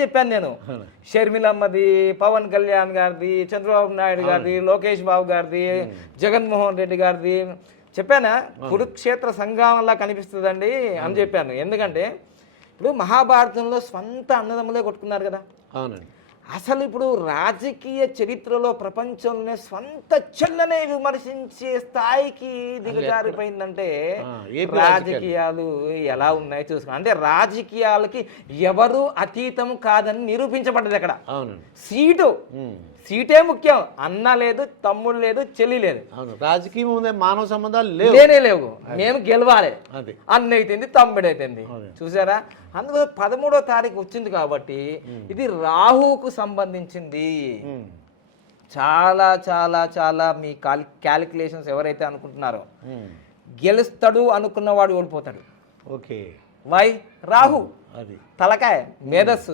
చెప్పాను నేను. షర్మిలమ్మది, పవన్ కళ్యాణ్ గారిది, చంద్రబాబు నాయుడు గారిది, లోకేష్ బాబు గారిది, జగన్మోహన్ రెడ్డి గారిది చెప్పానా. కురుక్షేత్ర సంగ్రామంలా కనిపిస్తుందండి అని చెప్పాను. ఎందుకంటే ఇప్పుడు మహాభారతంలో స్వంత అన్నదమ్ములే కొట్టుకున్నారు కదా. అవునండి. అసలు ఇప్పుడు రాజకీయ చరిత్రలో ప్రపంచంలోనే స్వంత చెల్లనే విమర్శించే స్థాయికి దిగజారిపోయిందంటే రాజకీయాలు ఎలా ఉన్నాయి చూసుకో. అంటే రాజకీయాలకి ఎవరు అతీతం కాదని నిరూపించబడ్డది అక్కడ. సీటే ముఖ్యం. అన్న లేదు, తమ్ముడు లేదు, చెల్లి లేదు. రాజకీయం ఉందే, మానవ సంబంధాలు లేవు. మేము గెలవాలి. అన్న అయితేంది, తమ్ముడు అయితేంది. చూసారా. అందులో 13వ తారీఖు వచ్చింది కాబట్టి ఇది రాహుకు సంబంధించింది. చాలా చాలా చాలా మీ క్యాలిక్యులేషన్స్ ఎవరైతే అనుకుంటున్నారో గెలుస్తాడు అనుకున్నవాడు ఓడిపోతాడు. ఓకే. వై? రాహు తలకాయ మేధస్సు